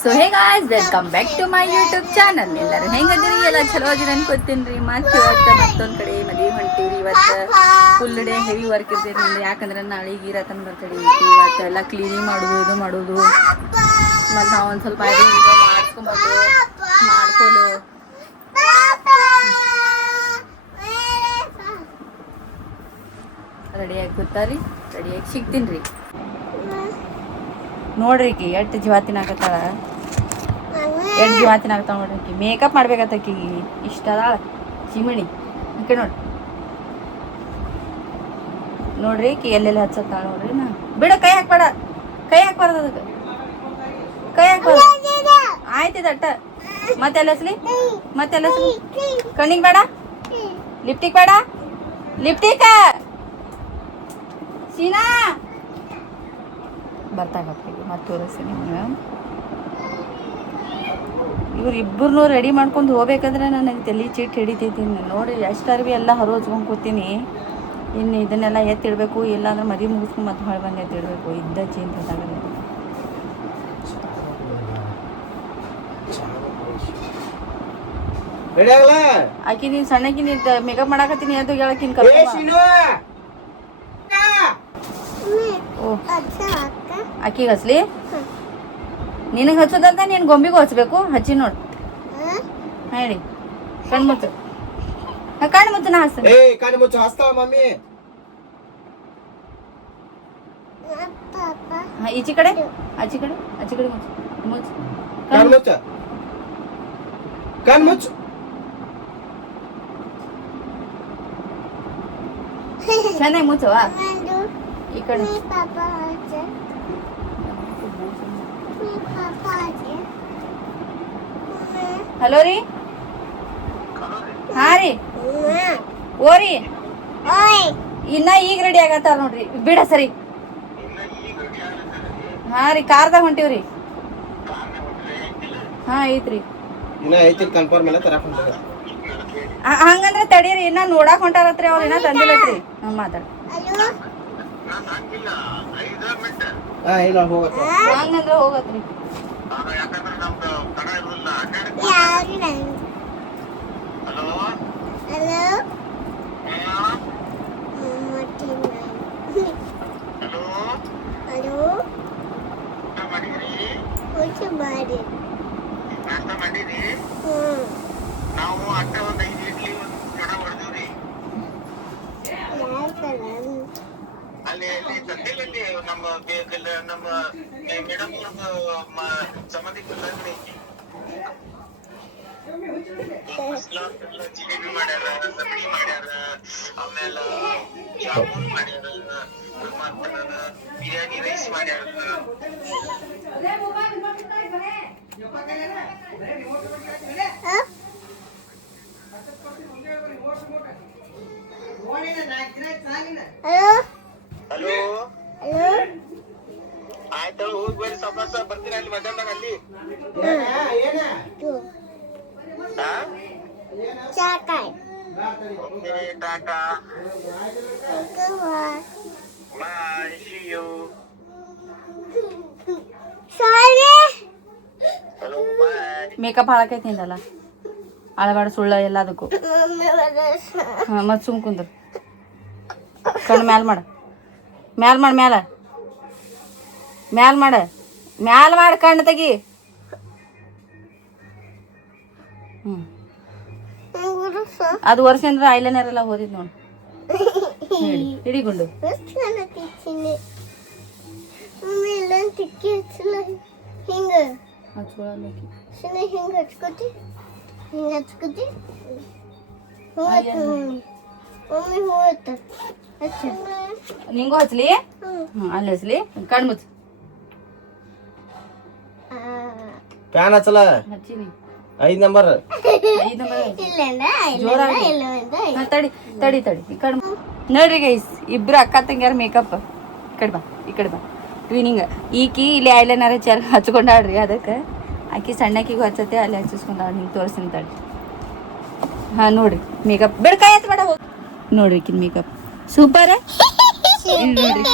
So hey guys, welcome back to my YouTube channel. ಎಲ್ಲರೂ ಹೆಂಗದಿರಿ? ಎಲ್ಲ ಚಲೋ ಅದಿರಿ ಅನ್ಕೋತೀನಿ. ಮತ್ತೆ ಇವತ್ತು ಮತ್ತೊಂದು ಕಡೆ ಮದುವೆ ಹೊಂಟೀವಿ. ಇವತ್ತು ಫುಲ್ ಡೇ ಹೆವಿ ವರ್ಕ್ ಇರ್ತೈತಿ ನಮ್ದು. ಯಾಕಂದ್ರೆ ನಾಳೆಗೆ ಈರತನ ಬರ್ತಡೆ ಐತಿ. ಇವತ್ತು ಎಲ್ಲ ಕ್ಲೀನಿಂಗ್ ಮಾಡೋದು, ಇದು ಮಾಡೋದು, ಮತ್ತು ನಾವು ಒಂದು ಸ್ವಲ್ಪ ಮಾಡಿಸ್ಕೊಂಬೋದು ಮಾಡ್ಕೊಳ್ಳು. ರೆಡಿಯಾಗಿ ಗೊತ್ತಾರಿ, ರೆಡಿಯಾಗಿ ಸಿಗ್ತೀನಿ ರೀ. ನೋಡ್ರಿ ಆಕಿ ಎಷ್ಟು ಜೀವಾತಿನ ಆಗತ್ತಾಳ, ಎಷ್ಟು ಜೀವಾತಿನ ಆಗ್ತಾವ ನೋಡ್ರಿ. ಆಕಿ ಮೇಕಪ್ ಮಾಡ್ಬೇಕತ್ತ. ಆಕಿಗೆ ಇಷ್ಟ ಅದಾಳ ಚಿಮಿಣಿ. ಈ ಕಡೆ ನೋಡ್ರಿ ಆಕಿ ಎಲ್ಲೆಲ್ಲಿ ಹಚ್ಚತ್ತಾಳ ನೋಡ್ರಿ. ನಾ ಬಿಡ, ಕೈ ಹಾಕ್ಬೇಡ, ಕೈ ಹಾಕ್ಬಾರ್ದು ಅದಕ್ಕೆ, ಕೈ ಹಾಕ್ಬಾರ್ದು. ಆಯ್ತಿದ ಅಟ್ಟ. ಮತ್ತೆಲ್ಲ ಹಚ್ಲಿ, ಮತ್ತೆಲ್ಲ ಹಚ್ಲಿ. ಕಣ್ಣಿಗೆ ಬೇಡ, ಲಿಪ್ಟಿಕ್ ಬೇಡ, ಲಿಪ್ಟಿಕ್ ಸೀನಾ ಬರ್ತಾಗಪ್ಪಿಗೆ ಮತ್ತೆ ತೋರಿಸ್ತೀನಿ. ಇವ್ರಿಬ್ಬರನ್ನೂ ರೆಡಿ ಮಾಡ್ಕೊಂಡು ಹೋಗ್ಬೇಕಂದ್ರೆ ನನಗೆ ತಲೆ ಚೀಟ್ ಹಿಡಿತೈತಿ. ನೋಡಿ ಎಷ್ಟಾರು ಭೀ ಎಲ್ಲ ಹಚ್ಕೊಂಡು ಕೂತೀನಿ. ಇನ್ನು ಇದನ್ನೆಲ್ಲ ಎತ್ತಿಡಬೇಕು, ಇಲ್ಲಾಂದ್ರೆ ಮದುವೆ ಮುಗಿಸ್ಕೊಂಡು ಮತ್ತೆ ಹೊಳೆ ಬಂದು ಎತ್ತಿಡಬೇಕು. ಇದ್ದ ಚೇಂಜ್ ಆಗಲ್ಲ. ಆಕಿ ನೀನು ಸಣ್ಣಕಿ ನೀನು ಮೇಕಪ್ ಮಾಡಾಕತ್ತೀನಿ ಅದು ಹೇಳಕಿನ್ ಅಕ್ಕಿಗೆ ಹಚ್ಲಿ. ನಿನಗೆ ಹಚ್ಚೋದಂತ ನೀನು ಗೊಂಬಿಗೂ ಹಚ್ಬೇಕು. ಹಚ್ಚಿ ನೋಡು. ಹೇಳಿ ಕಣ್ಣು ಮುಚ್ಚು, ಕಣ್ಣು ಮುಚ್ಚು. ನಾ ಹಚ್ತೀನಿ. ಈಚಿ ಕಡೆ, ಆಚಿ ಕಡೆ, ಆಚಿ ಕಡೆ ಮುಚ್ಚು, ಮುಚ್ಚು ಕಣ್ಣು ಮುಚ್ಚು. ಚೆನ್ನಾಗಿ ಮುಚ್ಚುವ. ಈ ಕಡೆ ಹಲೋ ರೀ. ಹಾ ರೀ, ಓರಿ ಇನ್ನ ಈಗ ರೆಡಿ ಆಗತ್ತಾರ ನೋಡ್ರಿ. ಬಿಡ ಸರಿ. ಹಾ ರೀ, ಕಾರ್ದಾಗ ಹೊಂಟಿವ್ರಿ. ಹಾ ಐತ್ರಿ. ಹಂಗಂದ್ರೆ ತಡೀರಿ, ಇನ್ನ ನೋಡಾಕ್ ಹೊಂಟಾರತ್ರಿ ಅವ್ರ. ಇನ್ನ ತಂದಿಲ್ಲತ್ರಿ. ಮಾತಾಡ ಹಂಗಂದ್ರೆ ಹೋಗತ್ರಿ. ನಾವು ಅಟ್ಟ ಒಂದು 5 ಇಡ್ಲಿ ಒಂದು ಕಡ ಹೊಡೆದ್ರಿ. ಅಲ್ಲಿ ತಂದೆಯಲ್ಲಿ ನಮ್ಮ ಮೇಡಮ್ ಸಂಬಂಧಿಕರ ಐತಿ. ಜಿಲೇಬಿ ಮಾಡ್ಯಾರ, ರಬಡಿ ಮಾಡ್ಯಾರ, ಆಮೇಲೆ ಜಾಮೂನ್ ಮಾಡ್ಯಾರ, ಮತ್ತ ಬಿರಿಯಾನಿ ರೈಸ್ ಮಾಡ್ಯಾರ. ಹಲೋ ಆಯ್ತ, ಹೋಗಿ ಬರ್ರಿ ಸಾವ್ಕಾಸ. ಬರ್ತೀನಿ ಅಲ್ಲಿ ಮಧ್ಯಾಹ್ನದಾಗ. ಅಲ್ಲಿ tata bye, see you. Hello bye. Makeup ಹಾಳಾಕೈತಿಂದಲ್ಲ, ಅಳಬಾಡ ಸುಳ್ಳ ಎಲ್ಲದಕ್ಕೂ. ಹಾಂ ಮತ್ತೆ ಸುಮ್ ಕುಂದ್ರ. ಕಣ್ಣು ಮ್ಯಾಲ ಮಾಡ, ಮ್ಯಾಲ ಮಾಡ, ಮ್ಯಾಲ ಮ್ಯಾಲ ಮಾಡ, ಮ್ಯಾಲ ಮಾಡ. ಕಣ್ಣು ತೆಗಿ. ಅದು ವರ್ಷ ಅಂದ್ರೆ ಐಲೈನರ್ ಎಲ್ಲ ಓದಿದ್ ನೋಡಿ. ಹಿಡಿಗೊಂಡು ನಿಂಗೂ ಹಚ್ಲಿ. ಅಲ್ಲಿ ಹಚ್ಲಿ. ಕಣ್ಣು ಮುಚ್ಚ. ಫ್ಯಾನ್ ಹಚ್ಚಲ. ಹಚ್ಚಿನಿ 5 ನಂಬರ್. ಜೋರಾಗಿ ತಡಿ ತಡಿ ತಡಿ. ಈ ಕಡೆ ನೋಡ್ರಿ ಗೈಸ್, ಇಬ್ರು ಅಕ್ಕ ತಂಗಿಯಾರ ಮೇಕಪ್. ಈ ಕಡೆ ಬಾ, ಈ ಕಡೆ ಬಾ. ಟ್ವಿನಿಂಗ್. ಈಕಿ ಇಲ್ಲಿ ಐಲೈನರ್ ಹಚ್ಕೊಂಡಾಳ್ರಿ. ಅದಕ್ಕೆ ಆಕಿ ಸಣ್ಣಕ್ಕಿಗೂ ಹಚ್ಚತ್ತೆ, ಅಲ್ಲಿ ಹಚ್ಚಿಸ್ಕೊಂಡಾಳ. ನಿಂಗೆ ತೋರಿಸ್ತೀನಿ ತಡಿ. ಹಾಂ ನೋಡ್ರಿ ಮೇಕಪ್. ಬೆಳಕಾಯಿ ಹಚ್ಚ ಬೇಡ, ಹೋಗಿ ನೋಡ್ರಿ ಈಕಿನ ಮೇಕಪ್ ಸೂಪರ್. ನೋಡ್ರಿ,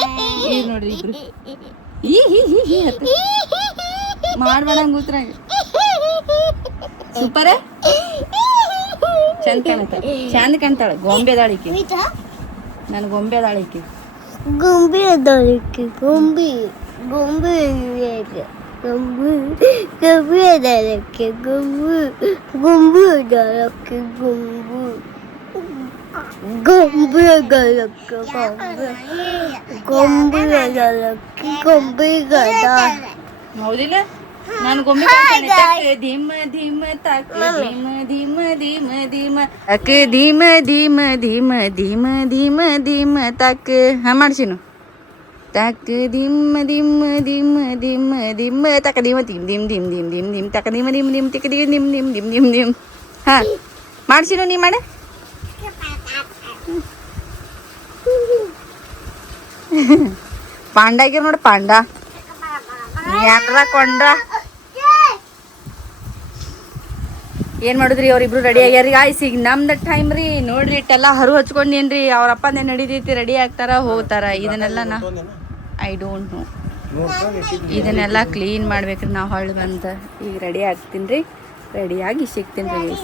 ನೋಡ್ರಿ ಇಬ್ರು. ಈ ಮಾಡ್ಬೇಡ ಕೂತ್ರ ಸೂಪರ್ ಚಂದ ಕಾಣ್ತಾಳೆ ಗೊಂಬೆ ಅದಾಳಿಕೆ ನನ್ ಗೊಂಬೆ ಅದಾಳಿಕೆ ಹೌದಿಲ್ಲ ನಾನು ಗೊಂಬೆ ಧಿಮ ಧಿಮ ತಕ್ ಧಿಮ ಧಿಮ ಧಿಮ ಧಿಮ ತಕ್ ಧಿಮ ಧಿಮ ಧಿಮ ಧಿಮ ಧಿಮ ಧಿಮ ತಕ್ ಹಾ ಮಾಡ್ಸಿನು ತಕ್ ಧಿಮ ಧಿಮ ಧಿಮ ಧಿಮ ಧಿಮ ತಕ ಧಿಮ ಧಿಮ್ ಧಿಮ್ ಧಿಮ್ ಧಿಮ್ ಧಿಮ್ ಧಿಮ್ ತಕ ಧಿಮ ಧಿಮ್ ಧಿಮ್ ತಿಕ ಧಿಮ್ ಧಿಮ್ ಧಿಮ್ ಧಿಮ್ ಧಿಮ್ ಧಿಮ್ ಹಾ ಮಾಡ್ಸಿನು ನೀ ಮಾಡ ಪಾಂಡ ಆಗಿರ್ ನೋಡಿ ಪಾಂಡ ಯಾಕ್ರ ಕೊಂಡ ಏನ್ ಮಾಡುದ್ರಿ ಅವ್ರಿಬ್ರು ರೆಡಿ ಆಗ್ಯಾರಿ ಗಾಯ್ಸ್ ಈಗ ನಮ್ದು ಟೈಮ್ ರೀ ನೋಡ್ರಿ ಇಟ್ಟೆಲ್ಲ ಹರು ಹಚ್ಕೊಂಡೇನ್ರಿ ಅವ್ರ ಅಪ್ಪಂದೇ ನಡೀತೈತಿ ರೆಡಿ ಆಗ್ತಾರ ಹೋಗ್ತಾರ ಇದನ್ನೆಲ್ಲ ಐ ಡೋಂಟ್ ನೋ ಇದನ್ನೆಲ್ಲ ಕ್ಲೀನ್ ಮಾಡ್ಬೇಕ್ರಿ ನಾವು ಹೊಳ್ಳಿ ಬಂತ ಈಗ ರೆಡಿ ಆಗ್ತೀನಿ ರೀ ರೆಡಿಯಾಗಿ ಸಿಗ್ತೀನಿ ರೀ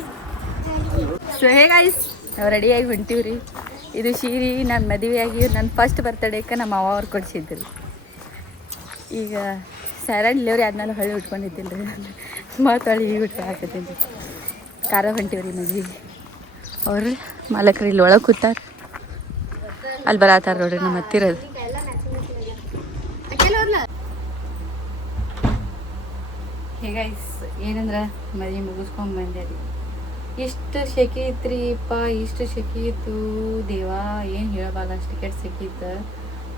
ಸೊ ಹೇ ಗಾಯ್ಸ್ ನಾವು ರೆಡಿಯಾಗಿ ಹೊಂಟೀವ್ರಿ ಇದು ಶೀರಿ ನಾನು ಮದುವೆಯಾಗಿ ನನ್ನ ಫಸ್ಟ್ ಬರ್ತಡೇಕ್ಕೆ ನಮ್ಮ ಅವ್ವ ಅವ್ರು ಕೊಡ್ಸಿದ್ರಿ ಈಗ ಸ್ಯಾರಡ್ ಡೆಲಿವರಿ ಆದ್ಮೇಲೆ ಹೊಳ್ಳಿ ಉಟ್ಕೊಂಡಿದ್ದೀನಿ ರೀ ಮಾತಾಡಿ ಈಗ ಉಟ್ಕೊ ಹಾಕತ್ತೀನಿ ರೀ ಕಾರ ಹೊಂಟೀವ್ರಿ ಮದ್ವೆಗೆ ಅವ್ರು ಮಾಲಕ್ರು ಇಲ್ಲಿ ಒಳಗೆ ಕೂತಾರ ಅಲ್ಲಿ ಬರತ್ತಾರ ನೋಡ್ರಿ ನಮ್ಮ ಹತ್ತಿರದು ಹೇಗೈಸ್ ಏನಂದ್ರೆ ಮದುವೆ ಮುಗಿಸ್ಕೊಂಡು ಬಂದೆ ರೀ ಎಷ್ಟು ಸೆಕೆ ಇತ್ತು ರೀಪ್ಪ ಇಷ್ಟು ಸೆಕೆ ಇತ್ತು ದೇವಾ ಏನು ಹೇಳಬಾರ್ದು ಅಷ್ಟು ಕೆಟ್ಟ ಸೆಕೆ ಇತ್ತು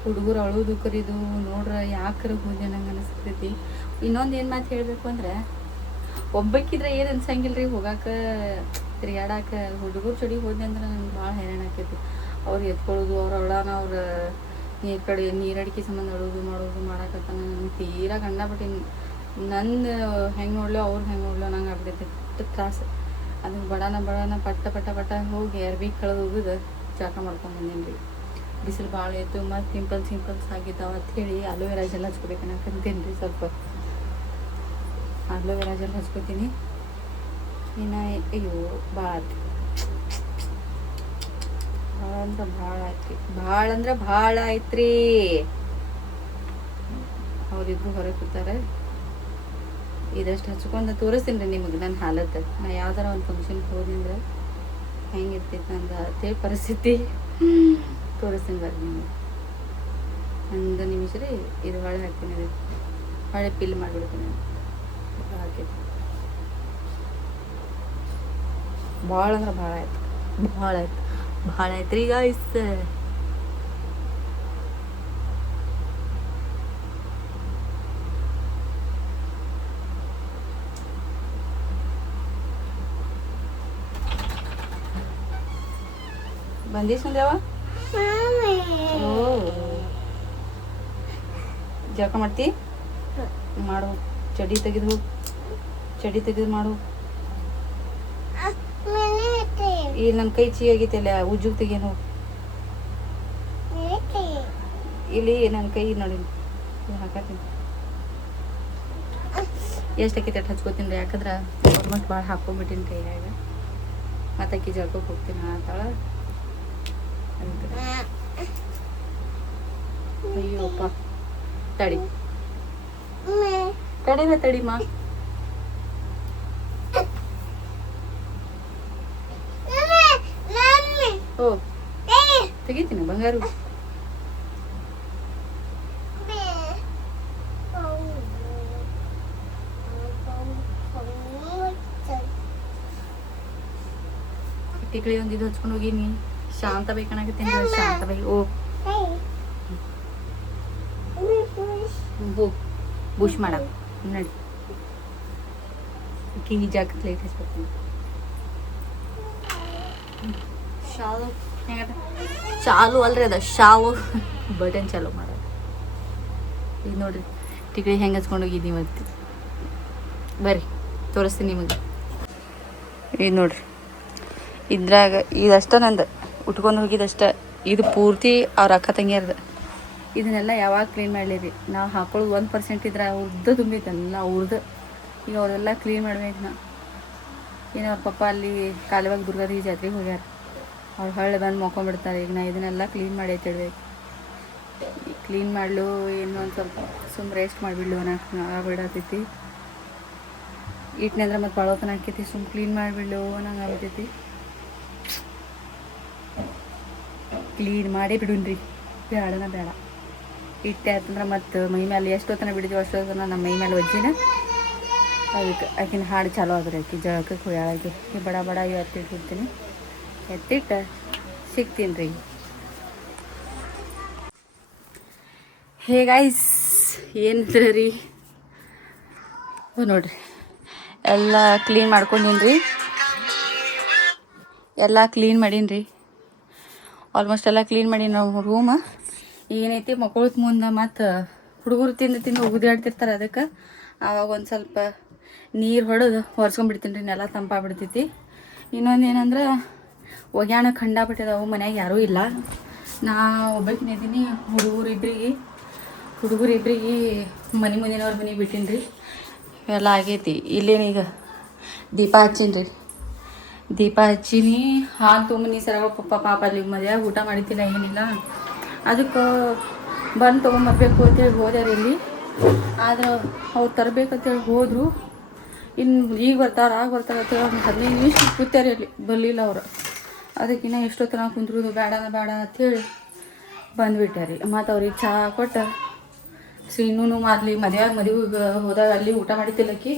ಹುಡುಗರು ಅಳುದು ಕರಿದು ನೋಡ್ರ ಯಾಕ್ರ ಹೋದೆ ನಂಗೆ ಅನಿಸ್ತೈತಿ ಇನ್ನೊಂದು ಏನು ಮಾತು ಹೇಳಬೇಕು ಅಂದ್ರೆ ಒಬ್ಬಕ್ಕಿದ್ರೆ ಏನು ಅನ್ಸಂಗಿಲ್ಲ ರೀ ಹೋಗಾಕ ತಿರ್ಗಾಡಾಕ ಹುಡುಗರು ಚಡಿ ಹೋದೆ ಅಂದ್ರೆ ನಂಗೆ ಭಾಳ ಹೈರಾಣ ಆಕೈತಿ ಅವ್ರು ಎತ್ಕೊಳ್ಳೋದು ಅವ್ರ ಅಳಾನ ಅವ್ರ ನೀರಡಿಕೆ ಸಂಬಂಧ ಮಾಡೋದು ಮಾಡಾಕತ್ತಾನ ನಂಗೆ ತೀರಾ ಕಂಡಾಬಿಟ್ಟು ನನ್ನ ಹೆಂಗೆ ನೋಡ್ಲೋ ಅವ್ರು ಹೆಂಗೆ ನೋಡ್ಲೋ ನಂಗೆ ಆಗ್ಬಿಟ್ಟೈತೆ ಎಷ್ಟು ತ್ರಾಸು ಅದಕ್ಕೆ ಬಡಾನ ಪಟ್ಟ ಹೋಗಿ ಅರ್ಬಿ ಕಳೆದು ಹೋಗುದು ಜಾಕ ಮಾಡ್ಕೊಂಡು ಬಂದೀನಿ ರೀ ಬಿಸಿಲು ಭಾಳ ಆಯಿತು ಮತ್ತು ಸಿಂಪಲ್ಸ್ ಆಗಿದ್ದಾವೆ ಅಂತ ಹೇಳಿ ಅಲೋವೆರಾ ಜೆಲ್ ಹಚ್ಕೋಬೇಕು ಅನ್ನಕಂತೀನಿ ರೀ ಸ್ವಲ್ಪ ಅಲೋವೆರಾ ಜೆಲ್ ಹಚ್ಕೋತೀನಿ ಇನ್ನು ಅಯ್ಯೋ ಭಾಳ ಭಾಳ ಆಯ್ತು ರೀ ಅವರಿಬ್ರು ಹೊರಗೆ ಕೂತಾರೆ ಇದಷ್ಟು ಹಚ್ಕೊಂಡು ತೋರಿಸ್ತೀನಿ ರೀ ನಿಮಗೆ ನನ್ನ ಹಾಲತ್ತು ನಾ ಯಾವ್ದಾರ ಒಂದು ಫಂಕ್ಷನ್ಗೆ ಹೋದಿಂದ್ರೆ ಹೆಂಗಿರ್ತೈತೆ ನಂದು ಅಂತೇಳಿ ಪರಿಸ್ಥಿತಿ ತೋರಿಸ್ತೀನಿ ಬರ್ರಿ ನಿಮಗೆ ಒಂದು ನಿಮಿಷ ರೀ ಇದು ಹೊಳೆ ಹಾಕ್ತೀನಿ ರೀ ಹೊಳೆ ಪಿಲ್ ಮಾಡಿಬಿಡ್ತೀನಿ ಹಾಕಿ ಭಾಳ ಅಂದ್ರೆ ಭಾಳ ಆಯ್ತು ರೀ ಗಾಯ್ಸ್ ಬಂದಿ ಸಂದೇವ ಓ ಜಳಕ ಮಾಡ್ತಿ ಮಾಡು ಚಡಿ ತೆಗೆದು ಮಾಡು ಇಲ್ಲಿ ನನ್ನ ಕೈ ಚೀ ಆಗೈತೆ ಅಲ್ಲ ಉಜ್ಜುಗ್ ತೆಗೇನು ಇಲ್ಲಿ ನನ್ನ ಕೈ ನೋಡಿ ಹಾಕತ್ತೀನಿ ಎಷ್ಟು ಆಕೈತೆ ಅಷ್ಟು ಹಚ್ಕೋತೀನಿ ರೀ ಯಾಕಂದ್ರೆ ಗೌರ್ಮೆಂಟ್ ಭಾಳ ಹಾಕೊಂಡ್ಬಿಟ್ಟಿನಿ ಕೈಯಾಗ ಮತ್ತೆ ಅಕ್ಕಿ ಜಳಕಕ್ಕೆ ಹೋಗ್ತೀನಿ ಅಂತಾಳ ಅಯ್ಯೋಪ್ಪ ತಡಿಮಾ ಓ ತೆಗಿತೀನಿ ಬಂಗಾರು ಟಿಕ್ಳಿ ಒಂದು ಇದು ಹಚ್ಕೊಂಡು ಹೋಗಿನಿ ಶಾಂತ ಬೇಕನ್ನಾಗತ್ತೀನಿ ಶಾಂತ ಬೈ ಓ ಬುಷ್ ಮಾಡಕ್ ನಡಿ ಕಿವಿ ಜಾಗಕ್ಕೆ ಲೈಟ್ ಹಚ್ಬೇಕು ಶಾಲು ಹೆಂಗದ ಚಾಲು ಅಲ್ರಿ ಅದ ಶಾಲು ಬಟನ್ ಚಾಲು ಮಾಡೋದು ಈಗ ನೋಡ್ರಿ ಟಿಕ್ಳಿ ಹೆಂಗೆ ಹಚ್ಕೊಂಡು ಹೋಗಿದ್ದೀವಿ ಮತ್ತೆ ಬರ್ರಿ ತೋರಿಸ್ತೀನಿ ನಿಮಗೆ ಇದು ನೋಡ್ರಿ ಇದ್ರಾಗ ಇದಷ್ಟ ನಂದು ಉಟ್ಕೊಂಡು ಹೋಗಿದಷ್ಟ ಇದು ಪೂರ್ತಿ ಅವ್ರ ಅಕ್ಕ ತಂಗಿಯರ್ದು ಇದನ್ನೆಲ್ಲ ಯಾವಾಗ ಕ್ಲೀನ್ ಮಾಡಲಿರಿ ನಾವು ಹಾಕೊಳ್ಳೋದು 1% ಇದ್ರೆ ಉದ್ದ ತುಂಬಿದ್ದೆಲ್ಲ ಅವ್ರದ್ದು. ಈಗ ಅವರೆಲ್ಲ ಕ್ಲೀನ್ ಮಾಡ್ಬೇಕು ನಾ. ಏನೋ ಅವ್ರ ಪಪ್ಪ ಅಲ್ಲಿ ಕಾಲುವಾಗ ದುರ್ಗಾದೇವಿ ಜಾತ್ರೆಗೆ ಹೋಗ್ಯಾರ. ಅವ್ರು ಹೊಳ್ಳಿ ಬಂದು ಮಕ್ಕೊಂಬಿಡ್ತಾರೆ. ಈಗ ನಾ ಇದನ್ನೆಲ್ಲ ಕ್ಲೀನ್ ಮಾಡಿ ಇಟ್ಟಿಡ್ಬೇಕು. ಕ್ಲೀನ್ ಮಾಡಲು ಏನು ಒಂದು ಸ್ವಲ್ಪ ಸುಮ್ಮನೆ ರೆಸ್ಟ್ ಮಾಡಿಬಿಡ್ಲು ಅನ್ನೋ ಬಿಡತೈತಿ. ಇಟ್ನಂದ್ರೆ ಮತ್ತು ಬಳೋತನ ಹಾಕೈತಿ. ಸುಮ್ಮನೆ ಕ್ಲೀನ್ ಮಾಡಿಬಿಡ್ಲು ಅನ್ನಂಗೆ ಆಗ್ತೈತಿ. ಕ್ಲೀನ್ ಮಾಡಿ ಬಿಡುನ್ರಿ, ಬೇಡನ ಬೇಡ. ಇಟ್ಟೆ ಆಯ್ತಂದ್ರೆ ಮತ್ತು ಮೈ ಮೇಲೆ ಎಷ್ಟೊತ್ತನ ಬಿಡ್ತೀವಿ ಅಷ್ಟೊತ್ತನ ನಮ್ಮ ಮೈ ಮೇಲೆ ಒಜ್ಜಿನ ಅದಕ್ಕೆ ಆಕಿನ ಹಾಡು ಚಾಲೋ ಆದ್ರೆ ಆಕಿ ಜಳಕಕ್ಕೆ ಹೋಯಾಳಾಗಿ ಬಡ ಬಡ ಎತ್ತಿಟ್ಟಿರ್ತೀನಿ. ಎತ್ತಿಟ್ಟು ಸಿಗ್ತೀನಿ ರೀ. ಹೇ ಗೈಸ್, ಏನಿದ್ರೆ ರೀ ನೋಡ್ರಿ ಎಲ್ಲ ಕ್ಲೀನ್ ಮಾಡ್ಕೊಂಡೀನಿ ರೀ. ಎಲ್ಲ ಕ್ಲೀನ್ ಮಾಡೀನಿ ರೀ. ಆಲ್ಮೋಸ್ಟ್ ಎಲ್ಲ ಕ್ಲೀನ್ ಮಾಡೀನಿ. ನಾವು ರೂಮ ಏನೈತಿ ಮಕ್ಕಳದ ಮುಂದೆ ಮತ್ತು ಹುಡುಗರು ತಿಂದು ಉಗಿದಾಡ್ತಿರ್ತಾರೆ. ಅದಕ್ಕೆ ಆವಾಗ ಒಂದು ಸ್ವಲ್ಪ ನೀರು ಹೊಡೆದು ಒರೆಸ್ಕೊಂಡ್ಬಿಡ್ತೀನಿ ರೀ. ನೆಲ ತಂಪಾಗ್ಬಿಡ್ತೈತಿ. ಇನ್ನೊಂದು ಏನಂದ್ರೆ ಒಗ್ಯಾಣ ಖಂಡಾಬಿಟ್ಟಿದಾವು. ಮನ್ಯಾಗ ಯಾರೂ ಇಲ್ಲ, ನಾ ಒಬ್ಬಾಕಿನಿದ್ದೀನಿ. ಹುಡುಗರಿಬ್ರಿಗೆ ಮನೆ ಮುಂದಿನವ್ರ ಮನೆಗೆ ಬಿಟ್ಟೀನಿ ರೀ. ಎಲ್ಲ ಆಗೈತಿ. ಇಲ್ಲೇನೀಗ ದೀಪ ಹಚ್ಚೀನಿ ರೀ. ದೀಪ ಹಚ್ಚೀನಿ. ಹಾಲು ತೊಗೊಂಬನಿ ಸರಗಳು ಪಪ್ಪ ಪಾಪ ಅಲ್ಲಿ ಮದ್ಯಾಗ ಊಟ ಮಾಡಿದ್ದಿಲ್ಲ ಏನಿಲ್ಲ. ಅದಕ್ಕೆ ಬಂದು ತೊಗೊಂಬರ್ಬೇಕು ಅಂತೇಳಿ ಹೋದ್ಯಾರ ಇಲ್ಲಿ. ಆದ್ರೆ ಅವ್ರು ತರಬೇಕಂತೇಳಿ ಹೋದರು. ಇನ್ನು ಈಗ ಬರ್ತಾರೆ ಅಂತೇಳಿ ಒಂದು 15 ನಿಮಿಷ ಕೂತ್ಯಾರ ಇಲ್ಲಿ, ಬರಲಿಲ್ಲ ಅವರು. ಅದಕ್ಕಿನ್ನ ಎಷ್ಟೊತ್ತನ ಕುಂದ್ರುದು ಬೇಡ ಅಂಥೇಳಿ ಬಂದುಬಿಟ್ಟಾರಿ. ಮತ್ತು ಅವ್ರಿಗೆ ಚಹಾ ಕೊಟ್ಟು ಸೀನೂ ಮಾಡಲಿ ಮದುವೆಗೆ ಹೋದಾಗ ಅಲ್ಲಿ ಊಟ ಮಾಡಿದ್ದಿಲ್ಲಕ್ಕಿ.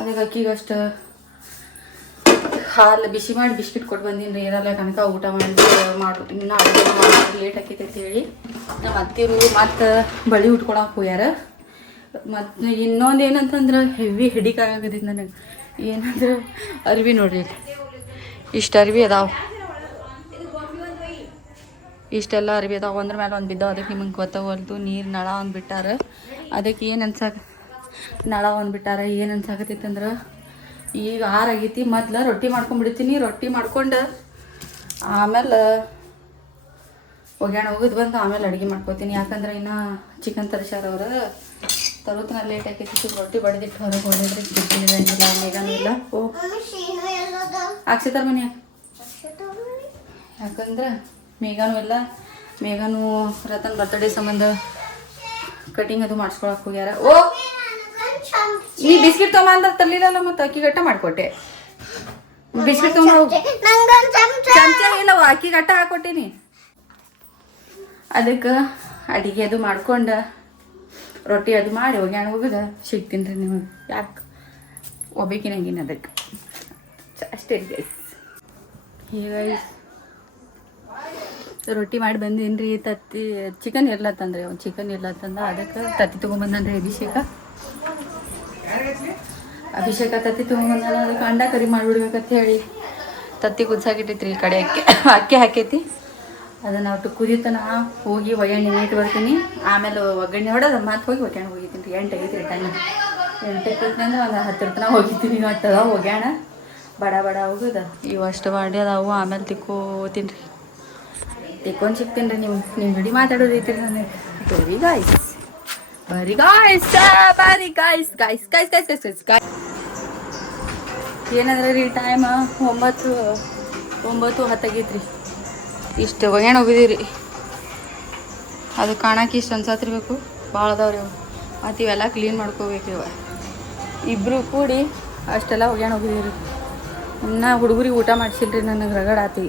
ಅದಕ್ಕೆ ಅಕ್ಕಿಗೆ ಅಷ್ಟು ಹಾಲು ಬಿಸಿ ಮಾಡಿ ಬಿಸ್ಕಿಟ್ ಕೊಟ್ಟು ಬಂದೀನಿ ರೀ. ಏನೆಲ್ಲ ಕನಕ ಊಟ ಮಾಡಿ ಇನ್ನೂ ಅಡುಗೆ ಮಾಡಿ ಲೇಟ್ ಆಕೈತೆ ಅಂತೇಳಿ ನಮ್ಮ ಅತ್ತಿರು ಮತ್ತು ಬಳಿ ಉಟ್ಕೊಳಕ್ಕೆ ಹೋಗ್ಯಾರ. ಮತ್ತು ಇನ್ನೊಂದು ಏನಂತಂದ್ರೆ ಹೆವಿ ಹೆಡಿಕ್ ಆಗತ್ತೈತಿ ನನಗೆ. ಏನಂದ್ರೆ ಅರ್ವಿ ನೋಡ್ರಿ, ಇಷ್ಟು ಅರ್ವಿ ಅದಾವೆ. ಇಷ್ಟೆಲ್ಲ ಅರ್ವಿ ಅದಾವೆ. ಒಂದ್ರ ಮೇಲೆ ಒಂದು ಬಿದ್ದಾವೆ. ಅದಕ್ಕೆ ನಿಮಗೆ ಗೊತ್ತಾಗಲ್ತು. ನೀರು ನಳ ಒಂದು ಬಿಟ್ಟಾರ. ಅದಕ್ಕೆ ಏನು ನಳ ಒಂದು ಬಿಟ್ಟಾರ. ಏನು ಅನ್ಸಾಕತ್ತೈತಂದ್ರೆ ಈಗ 6 ಆಗೈತಿ. ಮೊದ್ಲು ರೊಟ್ಟಿ ಮಾಡ್ಕೊಂಡ್ಬಿಡ್ತೀನಿ. ರೊಟ್ಟಿ ಮಾಡ್ಕೊಂಡು ಆಮೇಲೆ ಒಗ್ಯಾಣ ಹೋಗಿದ್ದು ಬಂದು ಆಮೇಲೆ ಅಡುಗೆ ಮಾಡ್ಕೊತೀನಿ. ಯಾಕಂದ್ರೆ ಇನ್ನು ಚಿಕನ್ ತರಿಸ್ಯಾರ ಅವ್ರು. ತರೋತನ ಲೇಟ್ ಆಕೈತಿ. ರೊಟ್ಟಿ ಬಡಿದಿಟ್ಟು ಹೊರಗೆ ಹೋಗಿದ್ರೆ ಚಿಕ್ಕನಿಲ್ಲ ಮೇಘನೂ ಇಲ್ಲ. ಓ ಅಕ್ಷತಾರ ಮನೆ ಯಾಕಂದ್ರೆ ಮೇಘನೂ ಇಲ್ಲ. ಮೇಘನೂ ರತನ್ ಬರ್ತಡೇ ಸಂಬಂಧ ಕಟಿಂಗ್ ಅದು ಮಾಡಿಸ್ಕೊಳಕ್ಕೆ ಹೋಗ್ಯಾರ. ಓ ನೀ ಬಿಸ್ಕಿಟ್ ತೊಗೊಂಬ ತರ್ಲಿಲ್ಲ ಮತ್ತು ಅಕ್ಕಿ ಗಟ್ಟ ಮಾಡಿಕೊಟ್ಟೆ. ಬಿಸ್ಕಿಟ್ ತೊಗೊಂಡು ಚಮಚ ಇಲ್ಲ, ಅಕ್ಕಿ ಗಟ್ಟ ಹಾಕೊಟ್ಟೀನಿ. ಅದಕ್ಕೆ ಅಡುಗೆ ಅದು ಮಾಡ್ಕೊಂಡು ರೊಟ್ಟಿ ಅದು ಮಾಡಿ ಒಗ್ಯಾಣ ಹೋಗೋದು ಸಿಗ್ತೀನಿ ರೀ ನಿಮಗೆ. ಯಾಕೆ ಒಬ್ಬಕಿನಾಗಿನ ಅದಕ್ಕೆ ಅಷ್ಟೇ ಗೈಸ್. ಈಗ ರೊಟ್ಟಿ ಮಾಡಿ ಬಂದೀನಿ ರೀ. ತತ್ತಿ ಚಿಕನ್ ಇರ್ಲತ್ತಂದ್ರೆ ಅವ್ನು ಚಿಕನ್ ಇರ್ಲತ್ತಂದ. ಅದಕ್ಕೆ ತತ್ತಿ ತೊಗೊಂಬಂದನ್ರಿ ಅಭಿಷೇಕ ತತ್ತಿ ತೊಗೊಂಬಂದಾನ. ಅದಕ್ಕೆ ಅಂಡ ಕರಿ ಮಾಡಿಬಿಡ್ಬೇಕಂತ ಹೇಳಿ ತತ್ತಿ ಕುದಿಸಾಕಿಟ್ಟೈತ್ರಿ. ಈ ಕಡೆ ಅಕ್ಕಿ ಹಾಕೈತಿ. ಅದನ್ನು ಒಟ್ಟು ಕುದಿತನ ಹೋಗಿ ಒಗ್ಗರಣೆ ನೀಟ್ ಬರ್ತೀನಿ. ಆಮೇಲೆ ಒಗ್ಗರಣೆ ಹೊಡೆದು ಮತ್ತೆ ಹೋಗಿ ಒಗ್ಗರಣೆ ಹೋಗಿದ್ದೀನಿ ರೀ. 8 ಆಗೈತಿ ರೀ ಟೈಮ್. 8 ಕೂತ್ನಂದ್ರೆ ಒಂದು 10 ತನಕ ಹೋಗಿದ್ದೀನಿ. ಒಟ್ಟದ ಒಗ್ಯಾಣ ಬಡ ಹೋಗೋದು. ಇವು ಅಷ್ಟು ಮಾಡಿ ಅದಾವು. ಆಮೇಲೆ ತಿಕ್ಕೋತೀನಿ ರೀ. ತಿಕ್ಕೊಂಡು ಸಿಗ್ತೀನಿ ರೀ. ನಿಮ್ಮ ಜೋಡಿ ಮಾತಾಡೋದು ಐತಿ ರೀ ನನಗೆ. ಬರಿ ಗಾಯ್ಸ್ ಏನಂದ್ರೆ ರೀ ಟೈಮ್ 9:10 ಆಗೈತ್ರಿ. ಇಷ್ಟು ಒಗ್ಯಾಣ ಹೋಗಿದ್ದೀವಿ ರೀ. ಅದು ಕಾಣಕ್ಕೆ ಇಷ್ಟು ಅನ್ಸತ್ತಿರ್ಬೇಕು. ಭಾಳ ಅದಾವ್ರಿ ಅವು. ಮತ್ತು ಇವೆಲ್ಲ ಕ್ಲೀನ್ ಮಾಡ್ಕೋಬೇಕು. ಇಬ್ಬರು ಕೂಡಿ ಅಷ್ಟೆಲ್ಲ ಒಗ್ಯಾಣ ಹೋಗಿದ್ದೀವಿ ರೀ. ಇನ್ನು ಹುಡುಗರಿಗೆ ಊಟ ಮಾಡಿಸಿಲ್ರಿ. ನನಗೆ ರಗಡ ಆತಿ.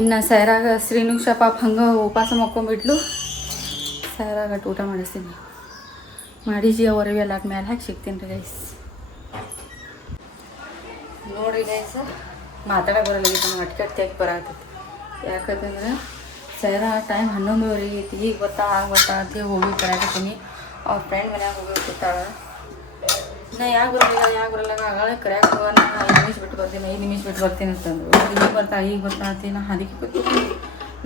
ಇನ್ನು ಸೈರಾಗ ಶ್ರೀನುಷ ಪಾಪ ಹಂಗೆ ಉಪವಾಸ ಮಕ್ಕೊಂಬಿಟ್ಲು. ಸೈರಾಗ ಊಟ ಮಾಡಿಸ್ತೀನಿ. ಮಾಡಿಸಿ ಹೊರಗೆ ಎಲ್ಲ ಮೇಲೆ ಹಾಕಿ ಸಿಗ್ತೀನಿ ರೀ ಗೈಸ್. ನೋಡಿರಿ ಗೈಸ್, ಮಾತಾಡೋಕೆ ಬರಲಾಗಿತ್ತು. ನಾನು ಅಟ್ಕಟ್ಟಾಗಿ ಬರತ್ತೈತಿ. ಯಾಕಂತಂದ್ರೆ ಸೈರಾ ಟೈಮ್ 11:30 ಆಗೈತಿ. ಈಗ ಬರ್ತಾ ಅಂತ ಹೋಗಿ ಕರೆಯಾಕತ್ತೀನಿ. ಅವ್ರ ಫ್ರೆಂಡ್ ಮನ್ಯಾಗ ಹೋಗಿ ಕೂತಾಳೆ. ನಾ ಯಾಕೆ ಬರಲ್ಲ ಆಗಾಳೆ ಕರೆಯಾಕ ಹೋಗೋಣ. 5 ನಿಮಿಷ ಬಿಟ್ಟು ಬರ್ತೀನಿ ಅಂತಂದ್ರು. ಈಗ ಬರ್ತಾ ಅಂತೀನಿ. ನಾ ಅದಕ್ಕೆ ಕೂತೀನಿ.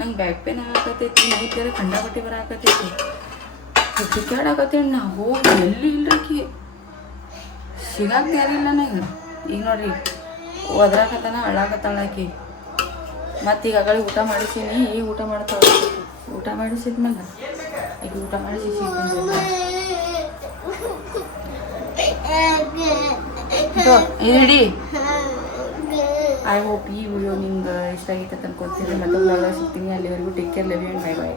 ನಂಗೆ ಬ್ಯಾಕ್ ಪೇನ್ ಆಗತ್ತೈತಿ. ನೈಟ್ ಬೇರೆ ಕಂಡಾಪಟ್ಟಿ ಬರಾಕತ್ತೈತಿ. ಹುಟ್ಟಿಕಾಡಾಕತ್ತೀನಿ. ನಾ ಹೋಗಿ ಎಲ್ಲಿ ಇಲ್ರಿ ಸಿಗಾಕ ಯಾರಿಲ್ಲ ನನಗೆ. ಈಗ ನೋಡ್ರಿ ಒದ್ರಾಕತ್ತಾನ ಅಳ್ಳಾಕತ್ತಾಳಾಕಿ. ಮತ್ತು ಈಗ ಊಟ ಮಾಡಿಸೀನಿ. ಈಗ ಊಟ ಮಾಡ್ತಾಳೆ. ಊಟ ಮಾಡಿಸಿದ್ಮೇಲೆ ಈಗ ಊಟ ಮಾಡಿಸಿ ಇಡಿ. ಐ ಹೋಪ್ ಈ ವಿಡಿಯೋ ನಿಂಗೆ ಇಷ್ಟ ಆಗೈತೆ ಅನ್ಕೊತೀನಿ. ಮತ್ತೆ ಬ್ಲಾಗ್ ಸಿಗ್ತೀನಿ. ಅಲ್ಲಿವರೆಗೂ take care, love you and bye by.